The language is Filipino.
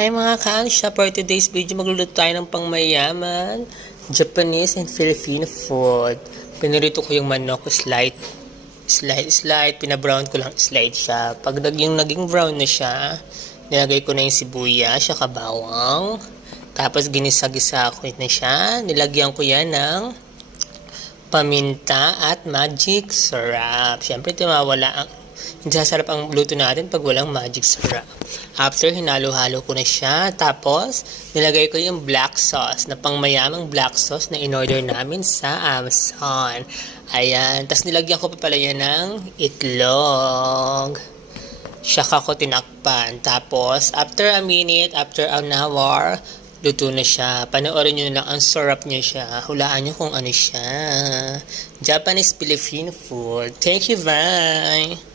Hi mga ka-ansya, for today's video magluluto tayo ng pangmayaman, Japanese and Filipino food. Pinirito ko yung manok, slide, pinabrown ko lang slide siya. Pag naging brown na siya, nilagay ko na yung sibuyas, saka bawang. Tapos ginisa-gisa ko na siya, nilagyan ko yan ng paminta at magic syrup. Siyempre, mawala ang hindi sasarap ang luto natin pag walang magic syrup. After, hinalo-halo ko na siya. Tapos, nilagay ko yung black sauce na pangmayamang black sauce na in-order namin sa Amazon. Ayan. Tapos, nilagyan ko pa pala yan ng itlog. Saka ko tinakpan. Tapos, after a minute, after an hour, luto na siya. Panoorin nyo na lang, ang sarap niya siya. Hulaan nyo kung ano siya. Japanese Filipino food. Thank you, bye!